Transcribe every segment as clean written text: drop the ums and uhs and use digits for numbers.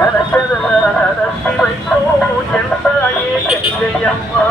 நடத்தி வைத்தோ என் தாயே கங்கையம்மா.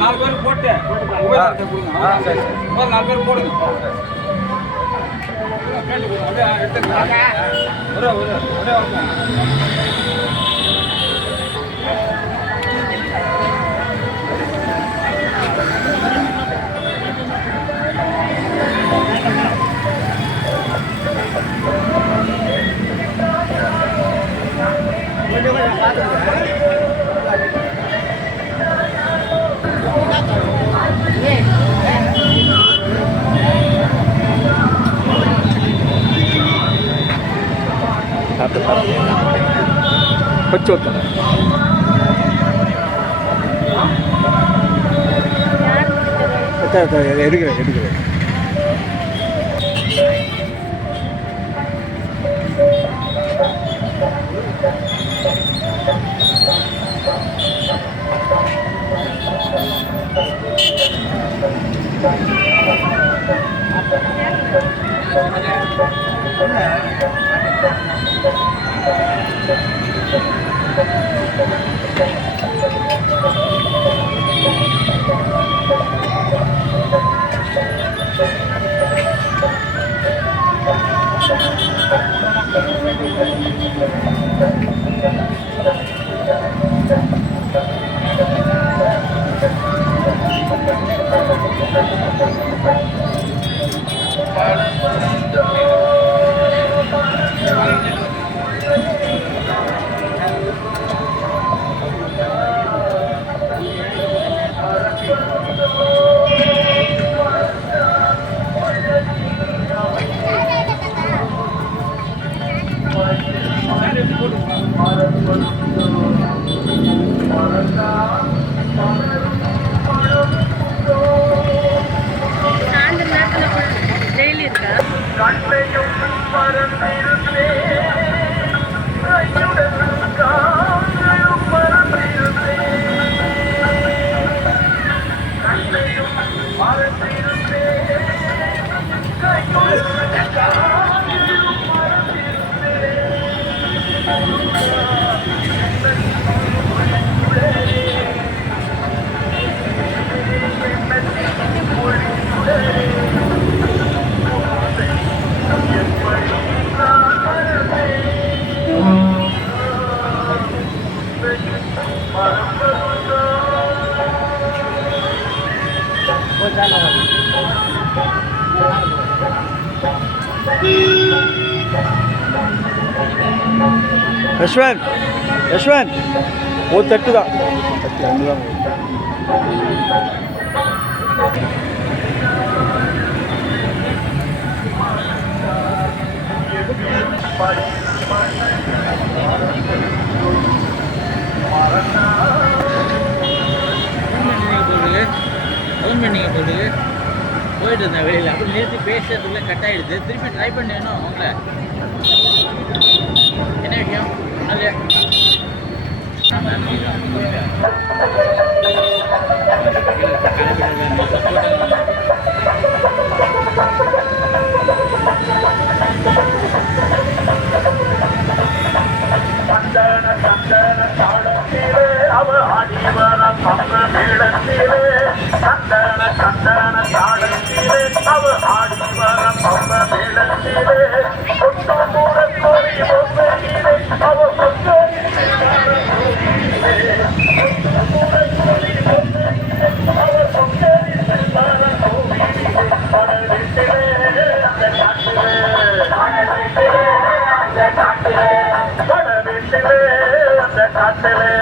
நாலு பேர் போட்டு 4 பேர் போடுங்க. கொஞ்சம் எடுக்கிறேன் யஷ்வந்த் யஷ்வந்த் ஒரு தட்டு தான் தட்டு ரெண்டு தான் போயிட்டு இருந்தேன் வெளியில் அப்படி நிறுத்தி பேசுறதுக்குள்ள கட் ஆகிடுது. திருப்பி ட்ரை பண்ணணும் அவங்கள. என்ன விஷயம் இல்லையா? அவ அடிவர பம்ப மேடத்திலே கந்தன கந்தன தாளத்திலே அவ ஆடிவர பம்ப மேடத்திலே கொட்டு மூடத்தோடி பொம்மையிலே அவ கொத்தோடி அவ கொத்தோடி செல்வார கோவிலே படவிட்டிலே அந்த காட்டிலே படவிட்டிலே அந்த காட்டிலே படவிட்டிலே அந்த காட்டிலே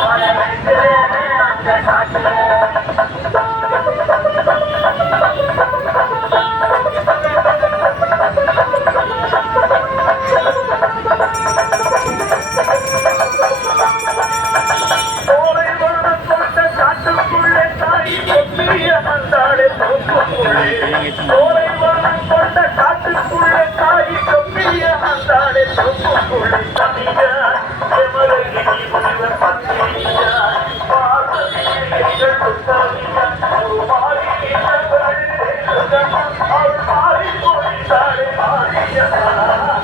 படவிட்டிலே அந்த காட்டிலே காட்டுக்குள்ளே தாய் பொம்மிய வந்தாளே தோப்புக்குள்ளே சோலை வனம் கொண்ட காட்டுக்குள்ளே தாய் பொம்மிய வந்தாளே தோப்புக்குள்ளே தனிய எமரகிரி முனிவர் பத்திரியா பார்வதிகள் புத்தரியா ஒரு மாறியவள் அவள் மாறி போயிட்டாளே மாறியவா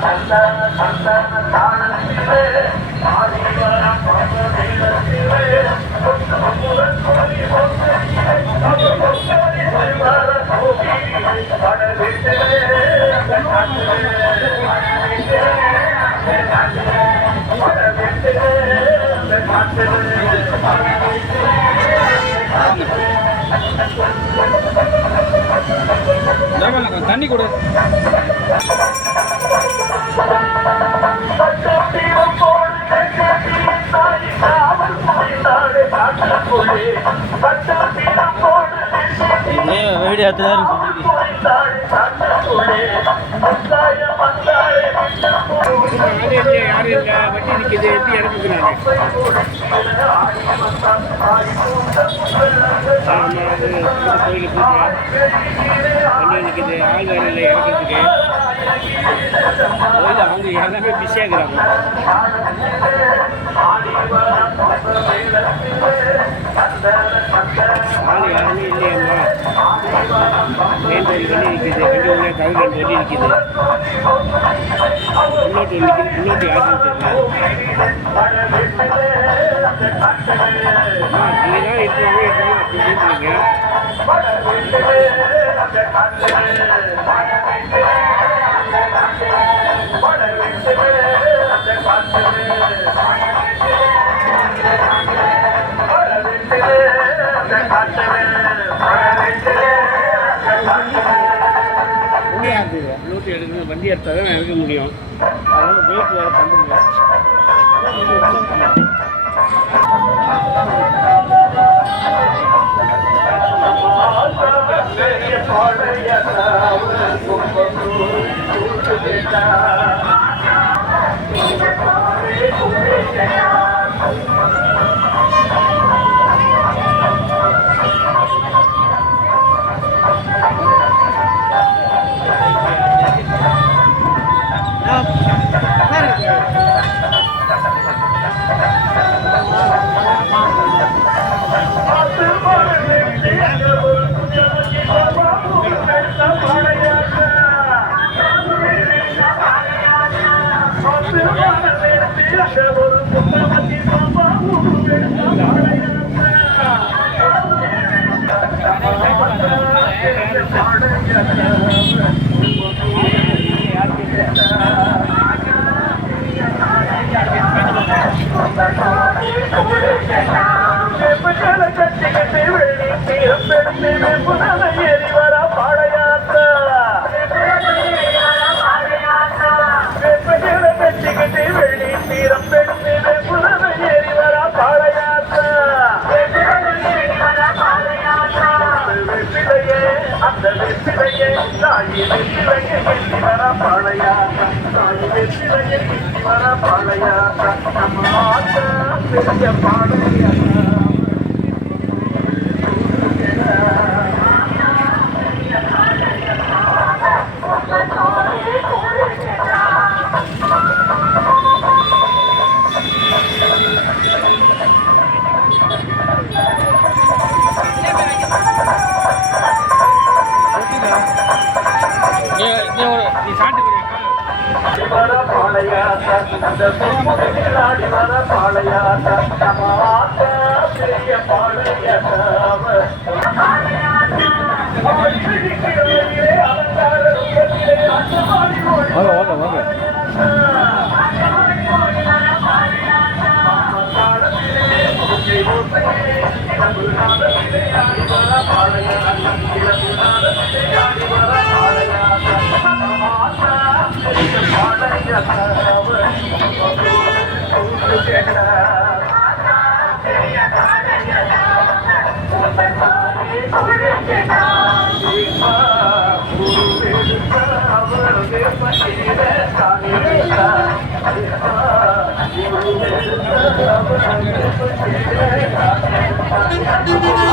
சந்தன சந்தன தானத்திலே ஆதிவரம் பம்ப மேலத்திலே தண்ணி கொடு. வீடியோ யாரும் இல்லை வண்டி நிற்கிது எப்படி இறக்குறாங்க கோயிலுக்கு வண்டி நிற்கிது ஆள் வேறு இல்லை இறக்கிறதுக்கு அவங்க எல்லாமே பிஸியாக இருக்கிறாங்க. ஆள் யாருமே இல்லையம்மா. மெயின் ரோடு வண்டி நிற்கிது. வண்டி உள்ளே கவர்மெண்ட் வண்டி நிற்கிது. முன்னோட்டு நிற்கிது. முன்னோட்டு யாருன்னு தெரியல. நீங்கள் தான் இருக்கிறாங்க அப்படின்னு நோட்டு எடுக்கணும். வண்டி எடுத்தால் தான் எடுக்க முடியும். அதனால் பைக் வேறு பண்ணுங்க. தாயி வெற்றிலைய கெட்டி வர பாளையாத்தா தாயி வெற்றிலைய கெட்டி வர பாளையாத்தா நம்ம ஆத்தா பெரிய பாளையாத்தா நீ சாப்பிட்டு வர பாளையாத்தா அந்த பொம்மைகள் ஆடி வர பாளையாத்தா நம்ம ஆத்தா பெரிய பாளையாத்தா வாங்க வாங்க வாங்க Thank you.